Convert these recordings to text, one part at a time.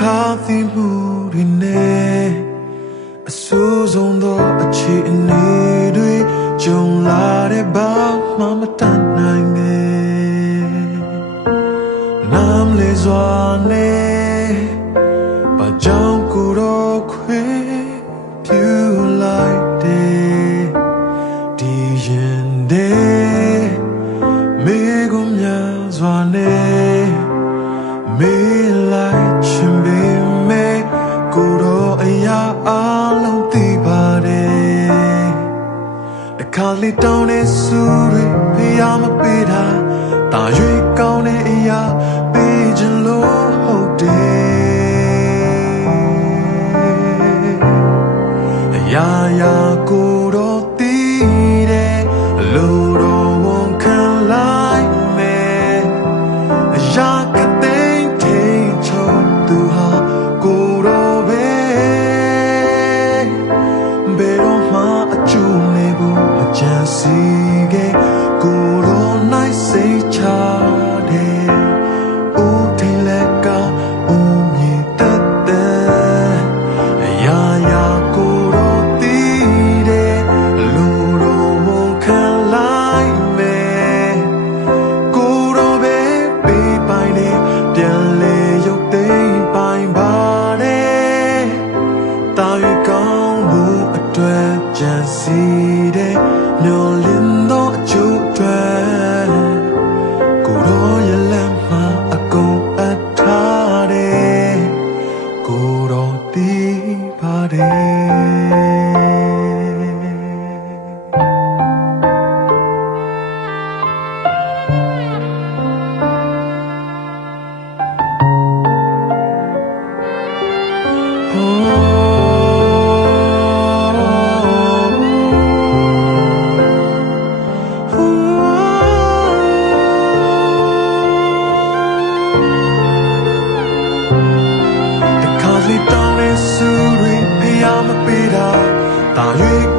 ခါသိမှုတွေနဲ့အဆူဆုံးသောအခြေအနေတွေကြုံလာတဲ့ဘာမှမတတ်နိုင်ငယ်နာမလေးစွာနဲ့ဘာကြောင့်ကိုယ် လေးတောင်းတဲ့ဆူတွေဖျားမပေးတာတာရွေးကောင်းတဲ့အရာပေးခြင်းလို့ဟုတ်တယ်အရာရာကို သာ၍ကောင်းမှုအတွက်ကြံစည်တဲ့မျှော်လင့် 大雨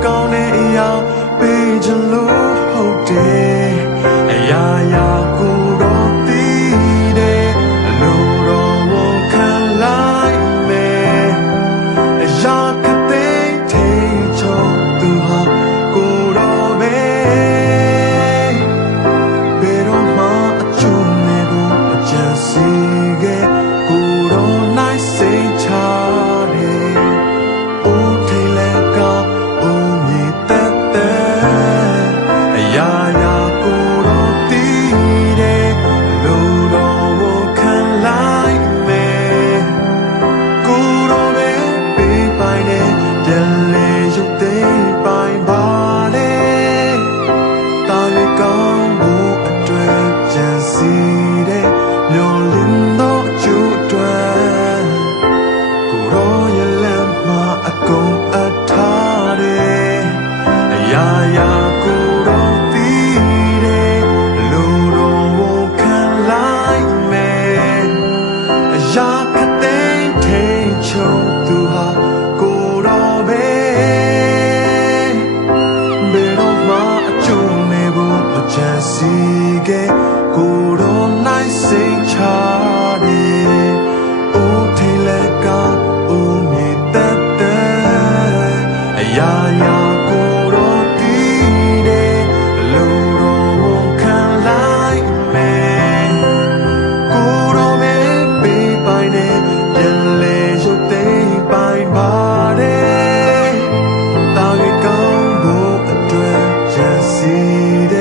ချန်စီကကိုရိုနိုင်စိတ်ချတယ်အိုးထိလကအိုးမြေတက်တဲ့အရာရာကိုရိုတီးတယ်အလုံးတော်ဝန်ခံလိုက်မယ်ကိုရိုမေပေးပိုင်တယ်ပြန်လေရုပ်သိမ်းပိုင်ပါတယ်တာ၍ကောင်းဖို့အတွက်ချန်စီတဲ့